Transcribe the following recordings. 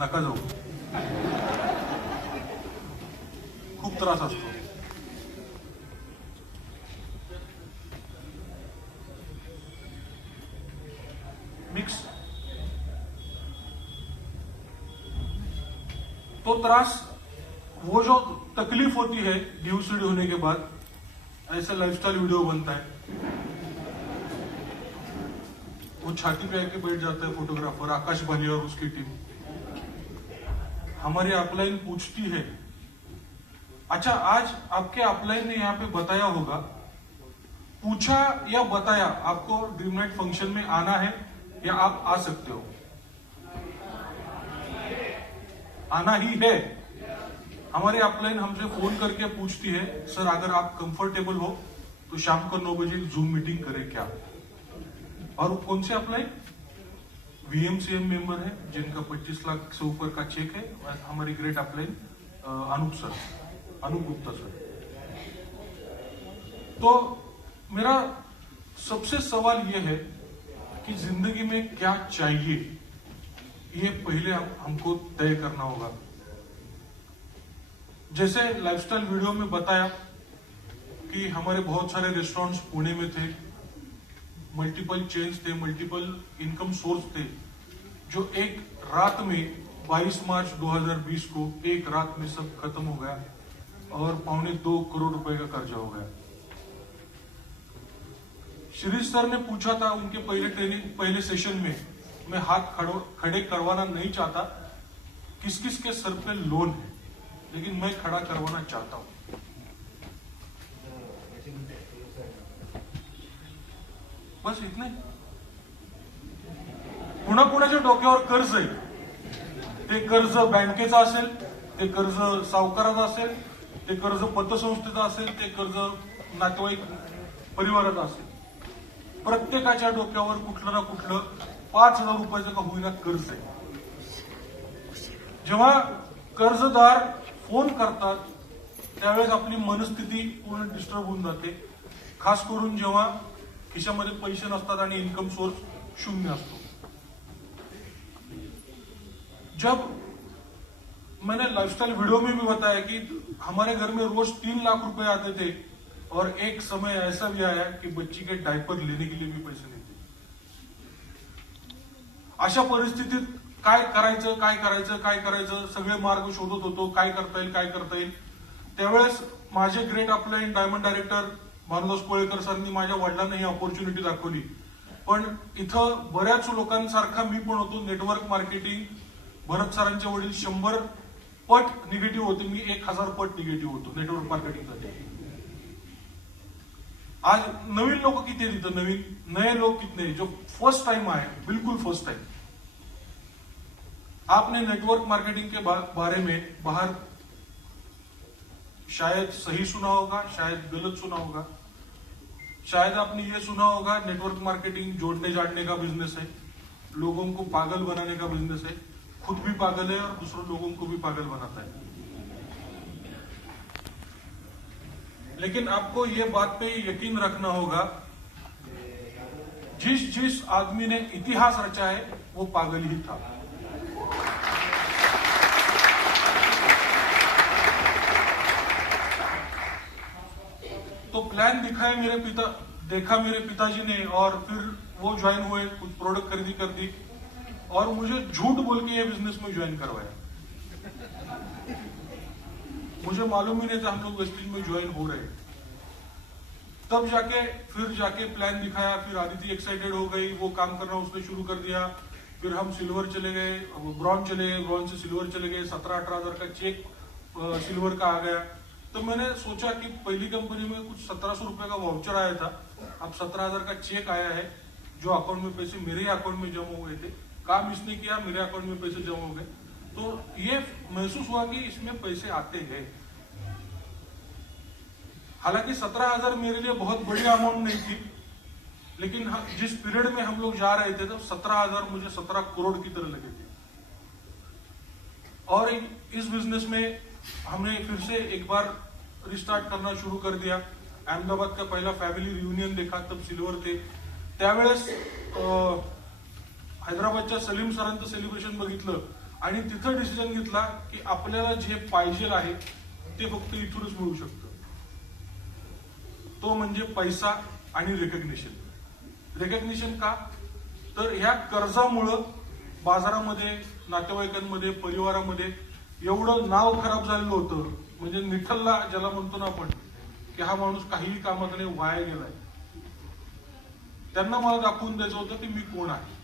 नका जाऊ. खूप त्रास असतो. मिक्स तो त्रास वो जो तकलीफ होती है डीयूसीडी होने के बाद ऐसा लाइफस्टाइल वीडियो बनता है। वो छाती पे आके बैठ जाता है फोटोग्राफर आकाश और उसकी टीम हमारी अपलाइन पूछती है। अच्छा आज आपके अपलाइन ने यहाँ पे बताया होगा। पूछा या बताया, आपको ड्रीमलाइट फ़ंक्शन में आना है या आप आ सकते हो? आना ही है। हमारी अपलाइन हमसे फ़ोन करके पूछती है, सर, अगर आप कंफर्टेबल हो तो शाम को नौ बजे जूम मीटिंग करें क्या? और कौन से अपलाइन वीएमसीएम मेंबर है जिनका 25 लाख से ऊपर का चेक है हमारी great upline Anoop sir Anoop Gupta sir तो मेरा सबसे सवाल यह है कि ज़िंदगी में क्या चाहिए? ये पहले हम, हमको तय करना होगा। जैसे लाइफस्टाइल वीडियो में बताया कि हमारे बहुत सारे रेस्टोरेंट्स पुणे में थे मल्टीपल चेन्स थे मल्टीपल इनकम सोर्स थे, जो एक रात में 22 मार्च 2020 को एक रात में सब खत्म हो गया और पौने दो करोड़ रुपए का कर्जा हो गया। शिरीष सर ने पूछा था उनके पहले ट्रेनिंग पहले सेशन में, मैं हाथ खड़े करवाना नहीं चाहता किस किस के सर पे लोन है, लेकिन मैं खड़ा करवाना चाहता हूँ। बस इतने कुणा कुणाच्या डोक्यावर कर्ज आहे. ते कर्ज बँकेचं असेल ते कर्ज सावकाराचं असेल ते कर्ज पतसंस्थेचं असेल ते कर्ज नातेवाईक परिवाराचं असेल. प्रत्येकाच्या डोक्यावर कुठलं ना कुठलं पाच हजार रुपयाचं का होईना कर्ज आहे. जेव्हा कर्जदार फोन करतात त्यावेळेस आपली मनस्थिती पूर्ण डिस्टर्ब होऊन जाते. खास करून जेव्हा खिशामध्ये पैसे नसतात आणि इन्कम सोर्स शून्य असतो. जब मैंने लाइफस्टाइल वीडियो में भी बताया कि हमारे घर में रोज तीन लाख रुपए आते थे और एक समय ऐसा भी आया कि बच्ची के डायपर लेने के लिए भी पैसे नहीं थे। अशा परिस्थितीत काय करायचं काय करायचं काय करायचं सगळे मार्ग शोधत होतो काय करता येईल काय करता येईल. त्यावेळेस माझे great upline diamond director Mandas Kolekar सरांनी माझ्या वडिलांना ही ऑपॉर्च्युनिटी दाखवली. पण इथं बऱ्याच लोकांसारखा मी पण होतो. नेटवर्क मार्केटिंग भरत सरांचे वडील शंभर पट निगेटिव्ह होते. मी एक हजार पट निगेटिव्ह होतो नेटवर्क मार्केटिंगसाठी आज नवीन लोक किती आहेत तिथं नवीन नए लोग कितने जो फर्स्ट टाइम आए बिल्कुल फर्स्ट टाइम आपने नेटवर्क मार्केटिंग के बा, बारे में बाहर शायद सही सुना होगा शायद गलत सुना होगा. शायद आपने ये सुना होगा नेटवर्क मार्केटिंग जोड़ने जाड़ने का बिज़नेस है, लोगों को पागल बनाने का बिज़नेस है, खुद भी पागल है और दूसरों लोगों को भी पागल बनाता है। लेकिन आपको ये बात पे यकीन रखना होगा, जिस जिस आदमी ने इतिहास रचा है, वो पागल ही था। तो प्लान दिखाए मेरे पिता, देखा मेरे पिताजी ने और फिर वो ज्वाइन हुए, कुछ प्रोडक्ट खरीदी कर दी और मुझे झूठ बोल के ये बिज़नेस में ज्वाइन करवाया। मुझे मालूम ही नहीं था हम लोग वेस्टिंग में ज्वाइन हो रहे। तब जाके, फिर जाके प्लान दिखाया, फिर आदिति एक्साइटेड हो गई, वो काम करना उसने शुरू कर दिया। फिर हम सिल्वर चले गए ब्रॉन्ज चले गए ब्रॉन्ज से सिल्वर चले गए, सत्रह, अठारह हज़ार का चेक सिल्वर का आ गया। तो मैंने सोचा कि पहली कंपनी में कुछ सत्रह सौ रुपए का वाउचर आया था। अब सत्रह हज़ार का चेक आया है, जो अकाउंट में पैसे मेरे अकाउंट में जमा हुए थे। काम इसने किया, मेरे अकाउंट में पैसे जमा हो गए। तो ये महसूस हुआ कि इसमें पैसे आते हैं। हालाँकि सत्रह हज़ार मेरे लिए बहुत बड़ी अमाउंट नहीं थी, लेकिन जिस पीरियड में हम लोग जा रहे थे तो सत्रह हज़ार मुझे सत्रह करोड़ की तरह लगे थे। और इस बिज़नेस में हमने फिर से एक बार रिस्टार्ट करना शुरू कर दिया। अहमदाबाद का पहला फॅमिली रियुनियन देखा तब सिल्वर थे। त्यावेळेस हैदराबादच्या सलीम सरांचं सेलिब्रेशन बघितलं आणि तिथं डिसिजन घेतला की आपल्याला जे पाहिजे आहे ते फक्त इथूनच मिळू शकतं. तो म्हणजे पैसा आणि रेकग्निशन रेकग्निशन का? तर ह्या कर्जामुळं बाजारामध्ये नातेवाईकांमध्ये परिवारामध्ये एवढं नाव खराब झालेलं होतं. म्हणजे निखल्ला ज्याला म्हणतो ना आपण की हा माणूस काहीही कामात नाही वाया गेलाय. त्यांना मला दाखवून द्यायचं होतं की मी कोण आहे.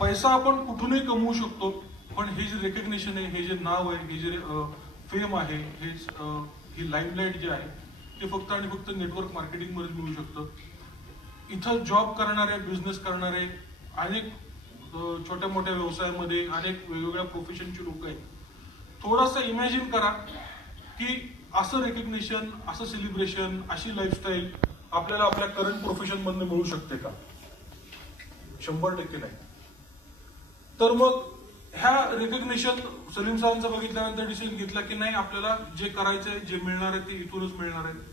पैसा आपण कुठूनही कमवू शकतो पण हे जे रेकग्नेशन आहे हे जे नाव आहे हे जे फेम आहे हे ही लाईमलाईट जे आहे ते फक्त आणि फक्त नेटवर्क मार्केटिंगमध्ये मिळू शकतं. इथं जॉब करणारे बिझनेस करणारे अनेक छोट्या मोठ्या व्यवसायामध्ये अनेक वेगवेगळ्या प्रोफेशनची लोक आहेत. थोडंसं इमॅजिन करा की असं रेकग्नेशन असं सेलिब्रेशन अशी लाईफस्टाईल आपल्याला आपल्या करंट प्रोफेशन मधनं मिळू शकते का? शंभर टक्के नाही. तर मग ह्या रेकग्नेशन सलीम सरांचं बघितल्यानंतर डिसिजन घेतला की नाही आपल्याला जे करायचंय जे मिळणार आहे ते इथूनच मिळणार आहे.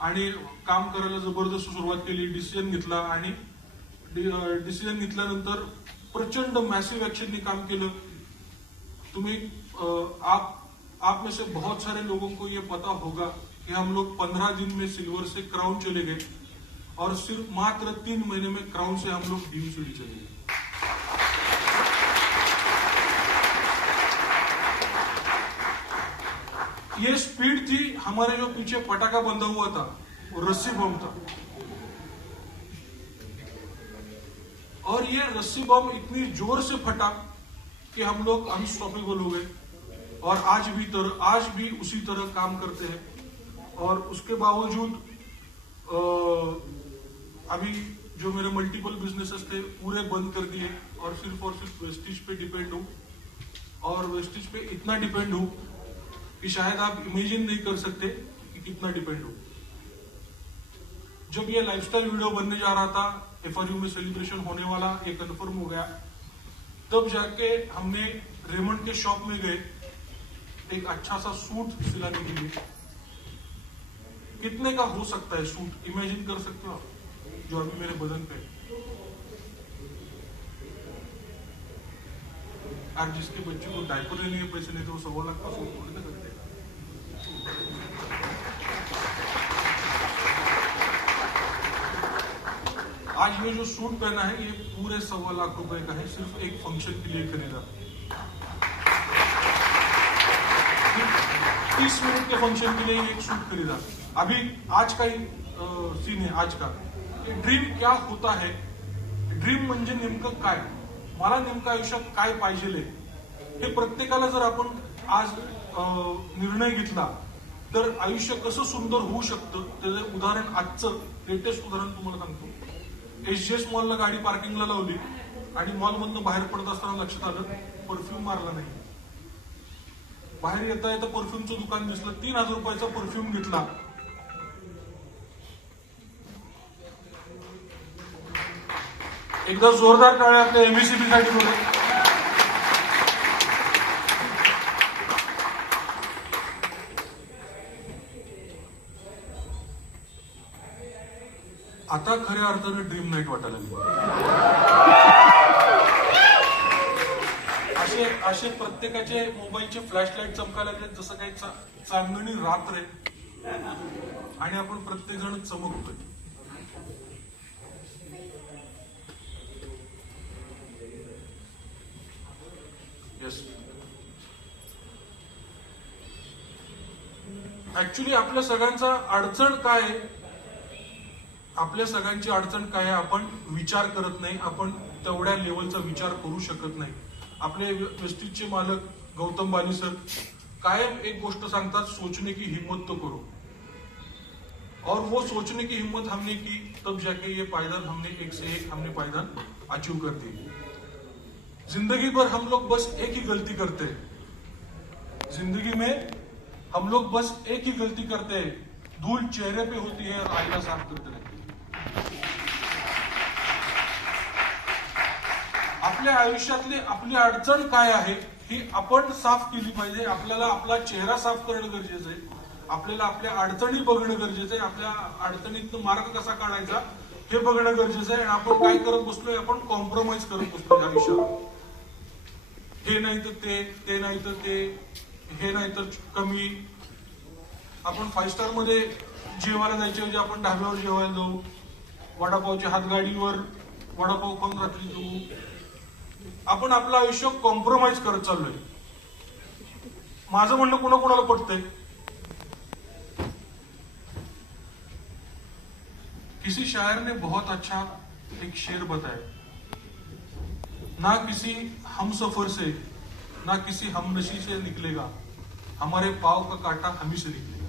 आणि काम करायला जबरदस्त सुरुवात केली डिसिजन घेतला आणि डिसिजन घेतल्यानंतर प्रचंड मॅसिव्ह ऍक्शननी काम केलं. तुम्ही आप आप में से बहुत सारे लोगों को ये पता होगा कि हम लोग पंद्रह दिन में सिल्वर से क्राउन चले गए और सिर्फ मात्र तीन महीने में क्राउन से हम लोग डीम सीढ़ी चले गए। ये स्पीड थी, हमारे जो पीछे पटाखा बंधा हुआ था रस्सी बम था। और ये रस्सी बम इतनी ज़ोर से फटा कि हम लोग अनस्टॉपेबल हो गए। और आज भी तर, आज भी उसी तरह काम करते हैं। और उसके बावजूद अभी जो मेरे मल्टीपल बिजनेसेस थे, पूरे बंद कर दिए। और सिर्फ़ और सिर्फ़ वेस्टिज पे डिपेंड हूँ। और वेस्टिज पे इतना डिपेंड हूँ कि शायद आप इमेजिन नहीं कर सकते कि कितना डिपेंड हो। जब ये लाइफस्टाइल वीडियो बनने जा रहा था एफआरयू में सेलिब्रेशन होने वाला, ये कंफर्म हो गया। तब जाके हमने रेमंड के शॉप में गए, एक अच्छा सा सूट सिलाने के लिए। कितने का हो सकता है सूट इमेजिन कर सकते हो आप, जो अभी मेरे बदन पे। आज जिसके बच्चे को डायपर लेने के पैसे थे वो सवा लाख का सूट थोड़ी आज ये जो सूट पहना है ये पूरे सवा लाख रुपए का है सिर्फ एक फंक्शन के लिए खरीदा। तीस मिनट के फंक्शन के लिए एक सूट खरीदा। अभी आज का ही सीन है आज का। ड्रीम क्या होता है? ड्रीम म्हणजे नेमकं काय? मला नेमकं आयुष्यात काय पाहिजे हे प्रत्येकाला जर आपण आज निर्णय घेतला तर आयुष्य कसं सुंदर होऊ शकतं? त्याचं उदाहरण आजचं लेटेस्ट उदाहरण तुम्हाला सांगतो. एस जी एस मॉलला गाडी पार्किंगला लावली आणि मॉलमधनं बाहेर पडत असताना लक्षात आलं परफ्यूम मारला नाही. बाहेर येता येता परफ्यूमचं दुकान दिसलं तीन हजार रुपयाचा परफ्यूम घेतला. एकदा जोरदार टाळ्या आपल्या एमएससीबी साठी आता खऱ्या अर्थानं ड्रीम नाईट वाटायला लागली. असे असे प्रत्येकाचे मोबाईलचे फ्लॅश लाइट चमकायला लागले जसं काही चांदणी रात्र आहे. आणि आपण प्रत्येक जण चमकतोय. येस ऍक्च्युली आपल्या सगळ्यांचा अडचण काय आहे? आपल्या सगळ्यांची अडचण काय आहे? आपण विचार करत नाही. आपण तेवढ्या लेवलचा विचार करू शकत नाही. आपले वेस्टीजचे मालक गौतम बाली सर कायम एक गोष्ट सांगतात सोचने की हिम्मत तो करो. और वो सोचने की हिम्मत हमने की तब जाके ये पायदान हमने एक से एक हमने पायदान अचीव कर दिए. जिंदगी भर हम लोग बस एक ही गलती करते हैं. जिंदगी में हम लोग बस एक ही गलती करते हैं. धूल चेहरे पे होती है और आईना साफ करते रहते हैं आपल्या आयुष्यातली आपली अडचण काय आहे ही आपण साफ केली पाहिजे. आपल्याला आपला चेहरा साफ करणं गरजेचं आहे. आपल्याला आपल्या अडचणी बघणं गरजेचं आहे. आपल्या अडचणीत मार्ग कसा काढायचा हे बघणं गरजेचं आहे. आणि आपण काय करत बसलोय आपण कॉम्प्रोमाइज करत बसलोय आयुष्यात हे नाही तर ते ते नाही तर ते हे नाही तर कमी. आपण फाईव्ह स्टारमध्ये जेवायला जायचे म्हणजे आपण ढाब्यावर जेवायला जाऊ. वडापावच्या हातगाडीवर वडापाव खाऊन रात्री जाऊ. आपण आपलं आयुष्य कॉम्प्रोमाइज करत चाललोय. माझं म्हणणं कुणा कोणाला पटतंय? किसी शायर ने बहुत अच्छा एक शेर बताया. ना किसी हम सफर से ना किसी हम नशी से निकलेगा. हमारे पाव का काटा हमी से निकलेगा.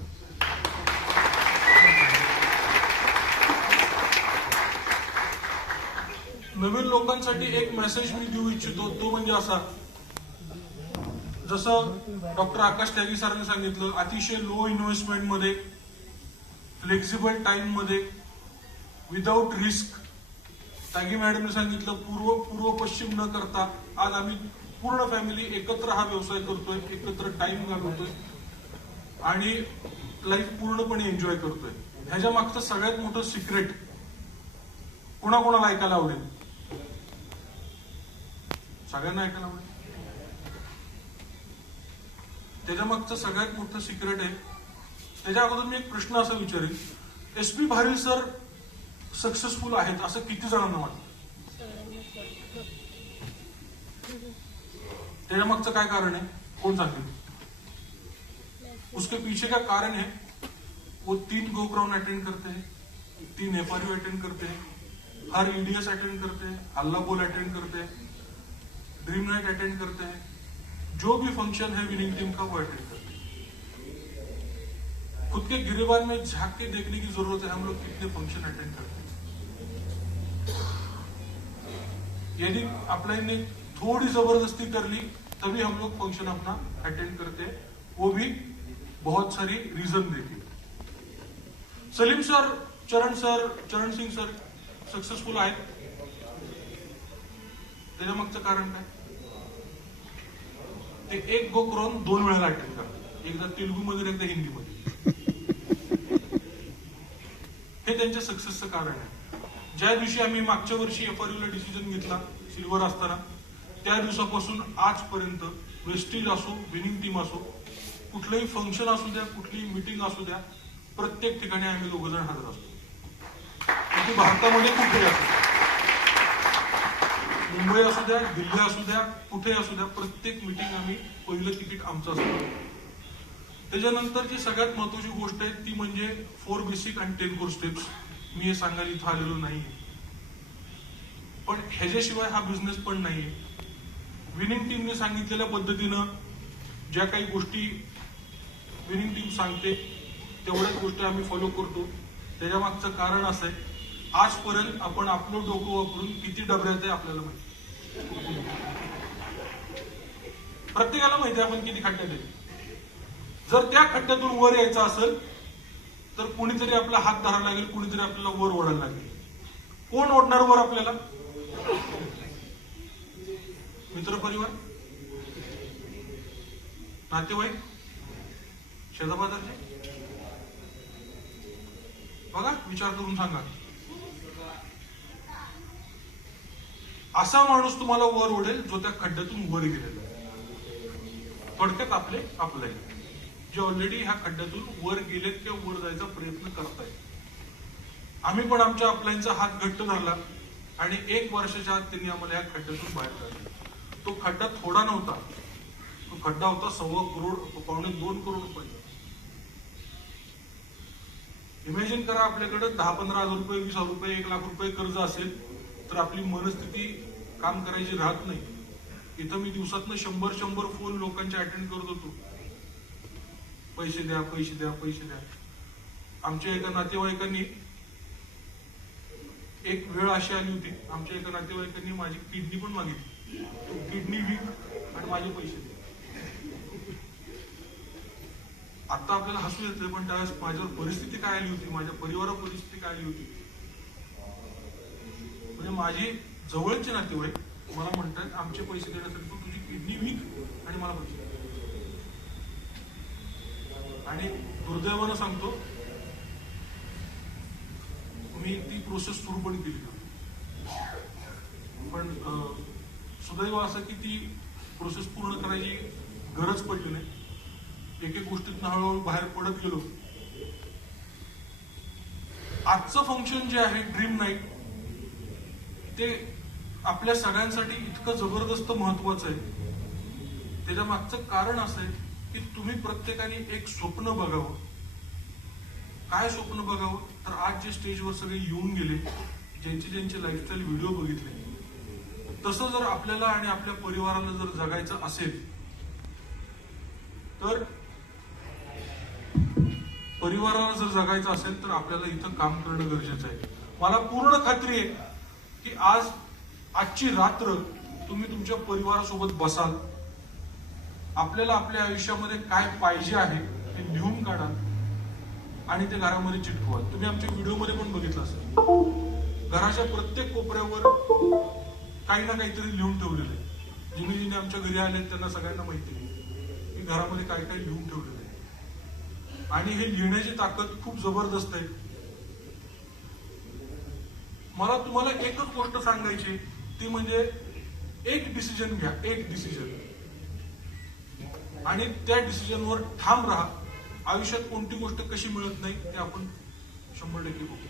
नवीन लोकांसाठी एक मेसेज मी देऊ इच्छितो तो म्हणजे असा. जसं डॉक्टर आकाश त्यागी सरांनी सांगितलं अतिशय लो इन्व्हेस्टमेंटमध्ये फ्लेक्झिबल टाइममध्ये विदाऊट रिस्क त्यागी मॅडमने सांगितलं पूर्व पूर्व पश्चिम न करता आज आम्ही पूर्ण फॅमिली एकत्र हा व्यवसाय करतोय एकत्र टाइम घालवतोय आणि लाईफ पूर्णपणे एन्जॉय करतोय. ह्याच्या मागचं सगळ्यात मोठं सिक्रेट कोणाकोणाला ऐकायला आवडेल? सगळ्यांना ऐकायला आवडेल. त्याच्या मागचं सगळ्यात मोठं सिक्रेट आहे. त्याच्या अगोदर मी एक प्रश्न असा विचारेल S P Bharil sir successful आहेत असं किती जणांना वाटतं? त्याच्या मागचं काय कारण आहे? कौन सांगते उसके पीछे का कारण है वो तीन गो ग्राउंड अटेंड करते हैं तीन एफ अटेंड करते हैं हर ईडीएस अटेंड करते हैं हल्ला बोल अटेंड करते हैं ड्रीम नाइट अटेंड करते हैं। जो भी फ़ंक्शन है विनिंग टीम का वो अटेंड करते हैं। खुद के गिरेबान में झाँक के देखने की ज़रूरत है, हम लोग कितने फ़ंक्शन अटेंड करते हैं। यदि अप्लाई ने थोड़ी ज़बरदस्ती कर ली, तभी हम लोग फ़ंक्शन अपना अटेंड करते हैं। वो भी बहुत सारी रीजन देती सलीम सर चरण सर चरण सिंह सर सक्सेसफुल आहेत त्याच्या मागचं कारण काय? ते एक गो दोन वेळेला अटेंड करतात एकदा तेलुगू मध्ये एकदा हिंदी मध्ये हे त्यांच्या सक्सेसचं कारण आहे. ज्या दिवशी आम्ही मागच्या वर्षी एफ आर ला डिसिजन घेतला सिल्वर असताना त्या दिवसापासून आजपर्यंत वेस्टेज असो विनिंग टीम असो कुठलंही फंक्शन असू द्या कुठलीही मिटिंग असू द्या प्रत्येक ठिकाणी आम्ही दोघ जण हजर असतो. भारतामध्ये कुठेही असतो मुंबई असू द्या दिल्ली असू द्या कुठे असू द्या प्रत्येक मिटिंग आम्ही पहिलं तिकीट आमचं असतं. त्याच्यानंतरची सगळ्यात महत्वाची गोष्ट आहे ती म्हणजे फोर बेसिक आणि टेन कोर स्टेप्स मी हे सांगायला इथं आलेलो नाही पण ह्याच्याशिवाय हा बिझनेस पण नाही विनिंग टीमने सांगितलेल्या पद्धतीनं ज्या काही गोष्टी विनिंग टीम सांगते तेवढ्याच गोष्टी आम्ही फॉलो करतो. त्याच्या मागचं कारण असं आहे आजपर्यंत आपण आपलं डोकं वापरून किती डबऱ्यात आहे आपल्याला माहिती. प्रत्येकाला माहिती आहे आपण किती खड्ड्यात आहे जर त्या खड्ड्यातून वर यायचं असेल तर कुणीतरी आपला हात धरायला लागेल कुणीतरी आपल्याला वर ओढायला लागेल. कोण ओढणार वर आपल्याला? मित्र परिवार नातेवाईक? शेजाबाजारचे बघा विचार करून सांगा. असा माणूस तुम्हाला वर ओढेल जो त्या खड्ड्यातून वर गेलेला आहे. थोडक्यात आपले आपले जे ऑलरेडी ह्या खड्ड्यातून वर गेलेत किंवा वर जायचा प्रयत्न करतायत. आम्ही पण आमच्या आपल्यांचा हात घट्ट धरला आणि एक वर्षाच्या आत त्यांनी आम्हाला या खड्ड्यातून बाहेर काढला. तो खड्डा थोडा नव्हता. तो खड्डा होता सव्वा करोड पावणे दोन करोड रुपये. इमॅजिन करा आपल्याकडे दहा पंधरा हजार रुपये वीस हजार रुपये एक लाख रुपये कर्ज असेल. तर आपली मनस्थिती काम करायची राहत नाही. इथं मी दिवसातनं शंभर शंभर फोन लोकांचे अटेंड करत होतो. पैसे द्या पैसे द्या पैसे द्या. आमच्या एका नातेवाईकांनी एक वेळ अशी आली होती. आमच्या एका नातेवाईकांनी माझी किडनी पण मागितली. किडनी वीक आणि माझे पैसे द्या. आता आपल्याला हसू येतं पण त्यावेळेस माझ्यावर परिस्थिती काय आली होती? माझ्या परिवारावर परिस्थिती काय आली होती? म्हणजे माझी जवळचे नातेवाईक मला म्हणतात आमचे पैसे देण्यासाठी तू तुझी किडनी विक आणि मला पैसे आणि दुर्दैवानं सांगतो मी ती प्रोसेस सुरू पण केली पण अं, सुदैव असं की ती प्रोसेस पूर्ण करायची गरज पडली नाही. एक एक गोष्टीत हळूहळू बाहेर पडत गेलो. आजचं फंक्शन जे आहे ड्रीम नाईट ते आपल्या सगळ्यांसाठी इतकं जबरदस्त महत्वाचं आहे. त्याच्या मागचं कारण असं आहे की तुम्ही प्रत्येकाने एक स्वप्न बघावं. काय स्वप्न बघावं? तर आज जे स्टेजवर सगळे येऊन गेले ज्यांचे ज्यांचे लाईफस्टाईल व्हिडिओ बघितले तसं जर आपल्याला आणि आपल्या परिवाराला जर जगायचं असेल तर परिवाराला जर जगायचं असेल तर आपल्याला इथं काम करणं गरजेचं आहे. मला पूर्ण खात्री आहे की आज आजची रात्र तुम्ही तुमच्या परिवारासोबत बसाल. आपल्याला आपल्या आयुष्यामध्ये काय पाहिजे आहे ते लिहून काढा आणि ते घरामध्ये चिटकवाल. तुम्ही आमच्या व्हिडिओमध्ये पण बघितलं असेल. घराच्या प्रत्येक कोपऱ्यावर काही ना काहीतरी लिहून ठेवलेलं आहे. जिने जिने आमच्या घरी आले त्यांना सगळ्यांना माहिती आहे. की घरामध्ये काय काय लिहून ठेवलेलं आहे. आणि हे लिहिण्याची ताकद खूप जबरदस्त आहे. मला तुम्हाला एकच गोष्ट सांगायची ती म्हणजे एक डिसिजन घ्या एक डिसिजन आणि त्या डिसिजनवर ठाम राहा. आयुष्यात कोणती गोष्ट कशी मिळत नाही ते आपण शंभर टक्के बघू.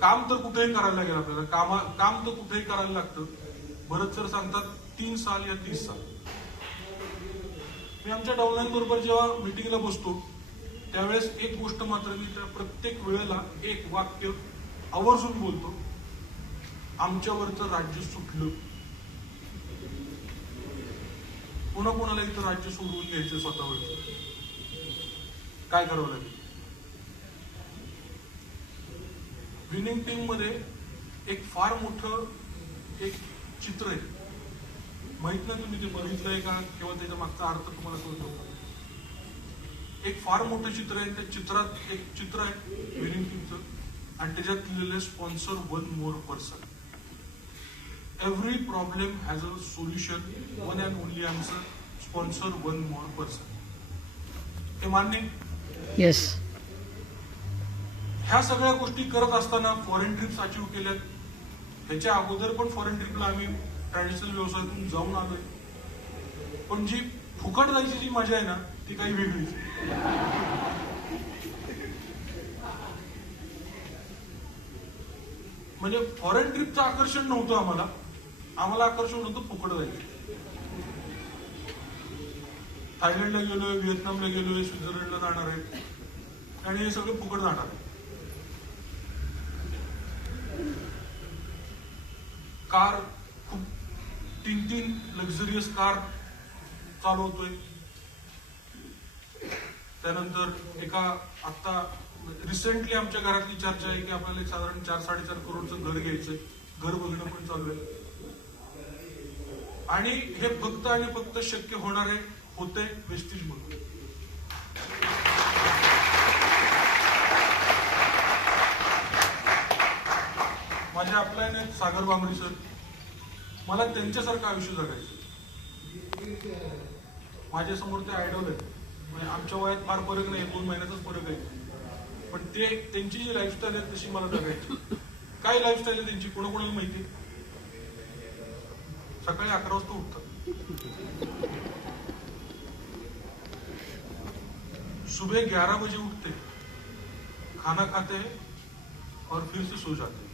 काम तर कुठेही करायला लागेल आपल्याला. कामा काम तर कुठेही करायला लागतं. बरंच सर सांगतात तीन साल या तीस साल. मी आमच्या डाऊनलाईन बरोबर जेव्हा मिटिंगला बसतो त्यावेळेस एक गोष्ट मात्र मी त्या प्रत्येक वेळेला एक वाक्य आवर्जून बोलतो. आमच्यावरचं राज्य सुटलं. पुन्हा कोणाला इथं राज्य सोडवून घ्यायचं स्वतःवर? काय करावं लागेल? विनिंग टीममध्ये एक फार मोठं एक चित्र आहे. माहीत नाही तुम्ही ते बघितलंय का? किंवा त्याच्या मागचा अर्थ तुम्हाला कळतो का? एक फार मोठं चित्र आहे. त्या चित्रात एक चित्र आहे विनिंग टीमचं आणि त्याच्यात लिहिलेलं sponsor one more person every problem has a solution one and only answer sponsor one more person हे मान्य? Yes. ह्या सगळ्या गोष्टी करत असताना फॉरेन ट्रिप्स अचीव केल्यात. ह्याच्या अगोदर पण फॉरेन ट्रिपला आम्ही ट्रॅडिशनल व्यवसायातून जाऊन आलोय. पण जी फुकट जायची जी मजा आहे ना ती काही वेगळीच म्हणजे फॉरेन ट्रिपचं आकर्षण नव्हतं आम्हाला. आम्हाला आकर्षण होतं फुकट जायचं. थायलंडला गेलोय व्हिएतनामला गेलोय स्वित्झर्लंडला जाणार आहे. आणि हे सगळं फुकट जाणार आहे. कार खूप तीन तीन लक्झरियस कार चालवतोय. त्यानंतर एका आता रिसेंटली आमच्या घरातली चर्चा आहे की आपल्याला एक साधारण चार साडेचार करोडचं घर घ्यायचंय. घर बघणं पण चालू आहे. आणि हे फक्त आणि फक्त शक्य होणार आहे होते वेस्टीज म्हणून. माझे अपलायन सागर बांबरी सर मला त्यांच्यासारखं आयुष्य जगायचं माझ्यासमोर ते आयडॉल आहेत. म्हणजे आमच्या वयात फार फरक नाही दोन महिन्याचाच फरक आहे. पण ते त्यांची जी लाईफस्टाईल आहे तशी मला जगायची. काय लाईफस्टाईल आहे त्यांची? कोणाकोणाला माहिती? सकाळी अकरा वाजता उठतात. सुबह ग्यारह बजे उठते खाना खाते हैं और फिर से सो जाते.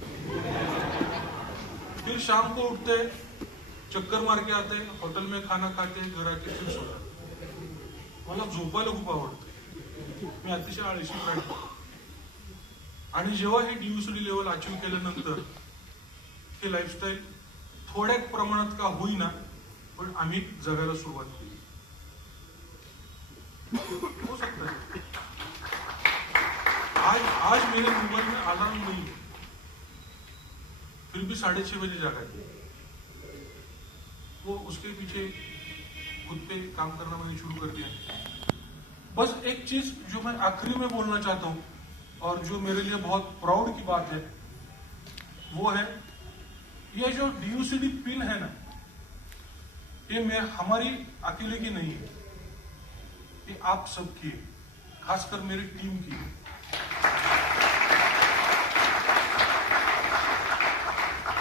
फिर शाम को उठते चक्कर मार के आते होटल में खाना खाते घर आके फिर सो जाते मला झोपायला खूप आवडतं. मी अतिशय आळशी प्राणी आणि जेव्हा हे डीयूसीडी लेवल अचीव केल्यानंतर हे लाईफस्टाईल थोड्या प्रमाणात का होईना पण आम्ही जगायला सुरुवात केली. हो सकता है आज आज मेरे मोबाइल में अलार्म नहीं है फिर भी साढ़े छह बजे जागा है वो उसके पीछे खुद पे काम करना मैंने शुरू कर दिया। बस एक चीज़ जो मैं आखिरी में बोलना चाहता हूँ, और जो मेरे लिए बहुत प्राउड की बात है, वो है, ये जो डीयूसीडी पिन है ना, ये मैं हमारी अकेले की नहीं है, ये आप सबकी है, खासकर मेरी टीम की है।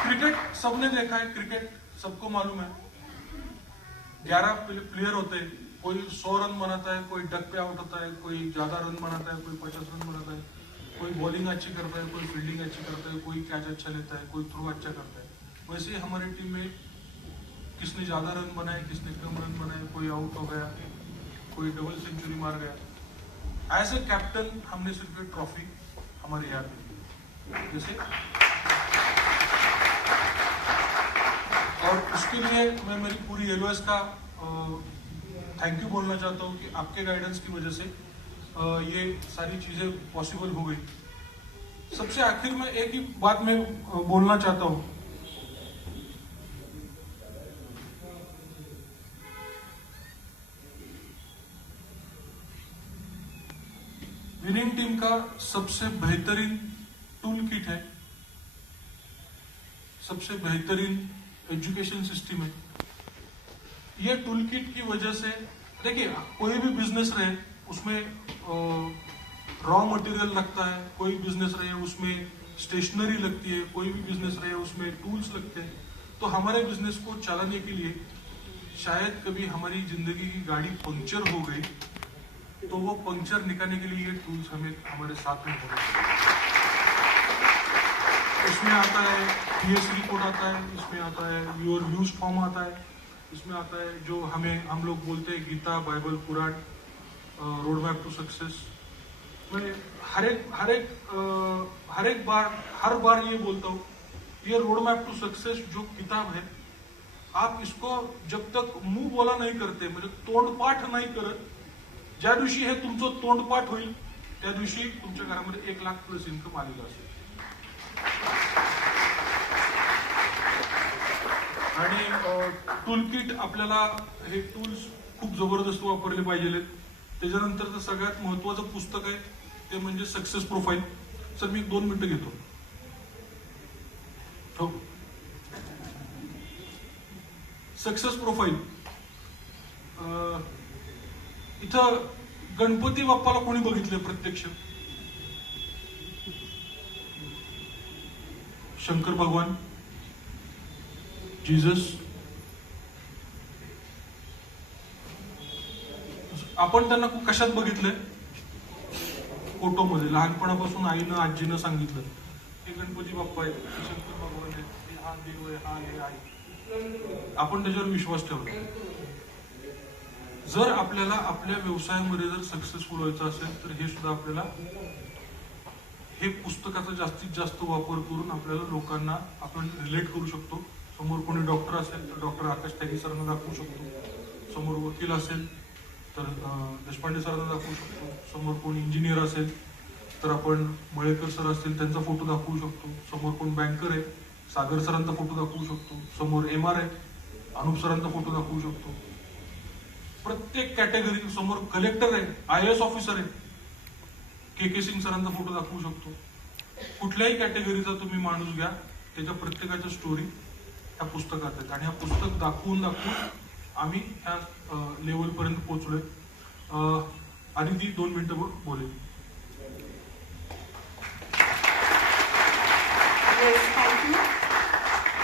क्रिकेट सबने देखा है, क्रिकेट सबको मालूम है। ग्यारह प्लेयर होते हैं। कोई सौ रन बनाता है, कोई डक पे आउट होता है, कोई ज़्यादा रन बनाता है, कोई पचास रन बनाता है। कोई बॉलिंग अच्छी करता है, कोई फील्डिंग अच्छी करता है, कोई कैच अच्छा लेता है, कोई थ्रो अच्छा करता है। वैसे हमारी टीम में किसने ज़्यादा रन बनाए, किसने कम रन बनाए, कोई आउट हो गया, कोई डबल सेंचुरी मार गया। एज ए कैप्टन हमने सिर्फ़ ट्रॉफी हमारे यहाँ पे जैसे और उसके लिए मैं मेरी पूरी एलओएस का थैंक यू बोलना चाहता हूँ कि आपके गाइडेंस की वजह से ये सारी चीज़ें पॉसिबल हो गई। सबसे आखिर में एक ही बात मैं बोलना चाहता हूँ। विनिंग टीम का सबसे बेहतरीन टूल किट है। सबसे बेहतरीन एजुकेशन सिस्टम है। ये टूल किट की वजह से, देखिए, कोई भी बिज़नेस रहे, उसमें रॉ मटेरियल लगता है, कोई बिज़नेस रहे, उसमें स्टेशनरी लगती है, कोई भी बिज़नेस रहे, उसमें टूल्स लगते हैं तो हमारे बिज़नेस को चलाने के लिए शायद कभी हमारी ज़िंदगी की गाड़ी पंक्चर हो गई तो वो पंक्चर निकालने के लिए ये टूल्स हमें, हमारे साथ में होने चाहिए। इसमें आता है पीएस रिपोर्ट आता है इसमें आता है योर यूज फॉर्म आता है इसमें आता है जो हमें हम लोग बोलते हैं Gita Bible Puran road map to success मैं हर एक हर एक हर एक बार हर बार ये बोलता हूँ ये रोड मैप टू सक्सेस जो किताब है आप इसको जब तक मुंह बोला नाही करते म्हणजे तोंडपाठ नाही करत ज्या दिवशी हे तुमचं तोंडपाठ होईल त्या दिवशी तुमच्या घरामध्ये एक लाख प्लस इन्कम आलेलं असेल। आणि टूल किट आपल्याला हे टूल्स खूप जबरदस्त वापरले पाहिजेत त्याच्यानंतरचं सगळ्यात महत्वाचं पुस्तक आहे ते म्हणजे सक्सेस प्रोफाईल सर मी दोन मिनिटं घेतो. हो. सक्सेस प्रोफाईल इथं गणपती बाप्पाला कोणी बघितलं प्रत्यक्ष? शंकर भगवान जीजस आपण त्यांना कशात बघितलंय? फोटोमध्ये. लहानपणापासून आईनं आजीनं सांगितलं. हे गणपती बाप्पा आहेत. शंकर भगवान आहेत. हा देव आहे हा हे आहे आपण त्याच्यावर विश्वास ठेवला. जर आपल्याला आपल्या व्यवसायामध्ये जर सक्सेसफुल व्हायचं असेल तर हे सुद्धा आपल्याला हे पुस्तकाचा जास्तीत जास्त वापर करून आपल्याला लोकांना आपण रिलेट करू शकतो. समोर कोणी डॉक्टर असेल तर डॉक्टर आकाश त्यागी सरांना दाखवू शकतो. समोर वकील असेल तर देशपांडे सरांना दाखवू शकतो. समोर कोण इंजिनियर असेल तर आपण मळेकर सर असतील त्यांचा फोटो दाखवू शकतो. समोर कोण बँकर आहे सागर सरांचा फोटो दाखवू शकतो. समोर एम आर आहे अनुप सरांचा फोटो दाखवू शकतो. प्रत्येक कॅटेगरी समोर कलेक्टर आहे आय एस ऑफिसर आहे. के के सिंग सरांचा फोटो दाखवू शकतो. कुठल्याही कॅटेगरीचा तुम्ही माणूस घ्या त्याच्या प्रत्येकाच्या स्टोरी ह्या पुस्तकात आहेत. आणि ह्या पुस्तक दाखवून दाखवून आम्ही ह्या लेवलपर्यंत पोचलोय पोहोचलोय. आणि ती दोन मिनिटं बोलेल थँक्यू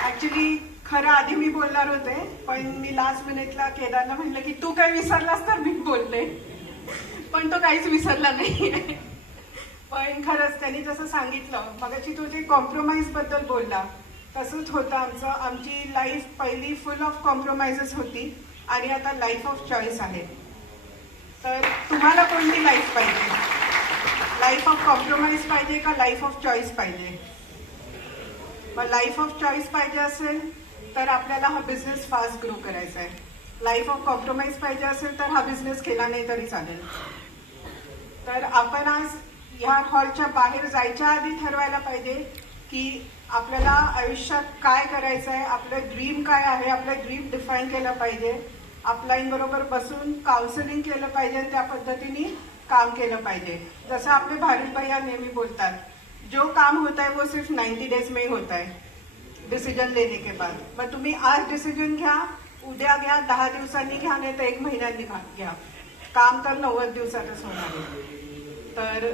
ऍक्च्युली खरं आधी मी बोलणार होते पण मी लास्ट मिनिटला केदारला म्हटलं की तू काही विसरलास तर मी बोलले. पण तो काहीच विसरला नाही. पण खरंच त्यांनी जसं सांगितलं मगाशी तो जे कॉम्प्रोमाइजबद्दल बोलला तसंच होतं आमचं. आमची लाईफ पहिली फुल ऑफ कॉम्प्रोमाइजेस होती आणि आता लाईफ ऑफ चॉईस आहे. तर तुम्हाला कोणती लाईफ पाहिजे? लाईफ ऑफ कॉम्प्रोमाइज पाहिजे का लाईफ ऑफ चॉईस पाहिजे? मग लाईफ ऑफ चॉईस पाहिजे असेल तर आपल्याला हा बिझनेस फास्ट ग्रो करायचा आहे. लाईफ ऑफ कॉम्प्रोमाइज पाहिजे असेल तर हा बिझनेस केला नाही तरी चालेल. तर आपण आज ह्या हॉलच्या बाहेर जायच्या आधी ठरवायला पाहिजे की आपल्याला आयुष्यात काय करायचं आहे आपलं ड्रीम काय आहे आपलं ड्रीम डिफाईन केलं पाहिजे. अपलाईन बरोबर बसून काउन्सिलिंग केलं पाहिजे आणि त्या पद्धतीने काम केलं पाहिजे. जसं आपले भारत भैया नेहमी बोलतात जो काम होता है वो सिर्फ 90 डेज में ही होता है डिसीजन लेने के बाद. मग तुम्ही आज डिसिजन घ्या उद्या घ्या दहा दिवसांनी घ्या नाही तर एक महिन्यांनी घ्या. काम तर नव्वद दिवसातच होणार आहे. तर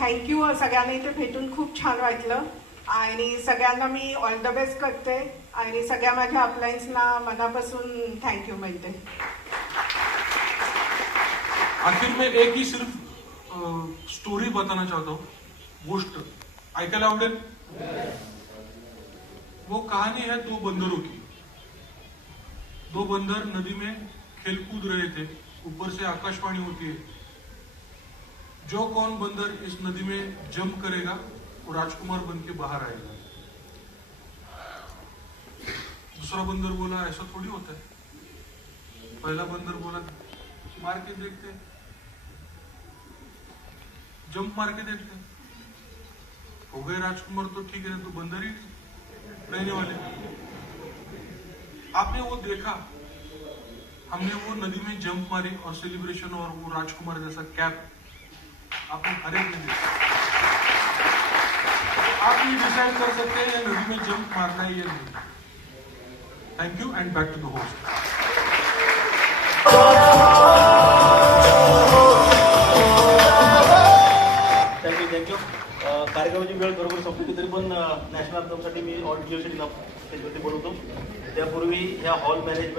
थँक्यू सगळ्यांना इथे भेटून खूप छान वाटलं. आणि सगळ्यांना मी ऑल द बेस्ट करते. आणि सगळ्या माझ्या अप्लायन्सना मनापासून थँक्यू म्हणते. आखिर में एक ही सिर्फ स्टोरी बताना चाहता. हूँ गोष्ट. ऐकायला आवडेल? वो कहानी है दो बंदरों की. दो बंदर नदी में खेल कूद रहे थे. ऊपर से आकाशवाणी होती है. जो कौन बंदर इस नदी में जंप करेगा, वो राजकुमार बन के बाहर आएगा दूसरा बंदर बोला, ऐसा थोड़ी होता है पहला बंदर बोला, मार के देखते। जंप मार के देखते। हो गए राजकुमार तो ठीक है तो बंदर ही रहने वाले आपने वो देखा हमने वो नदी में जंप मारी और सेलिब्रेशन और वो राजकुमार जैसा कैप आपने हर एक ने म्हणजे. देखा आप ये डिसाइड कर सकते हैं या नदी में जंप मारना है या नहीं. Thank you and back to the thank you thank you कार्यक्रमाची वेळ बरोबर संपली तरी पण नॅशनल अँथमसाठी मी ऑडिओसाठी स्टेजवरती बोलवतो. त्यापूर्वी ह्या हॉल मॅनेजमेंट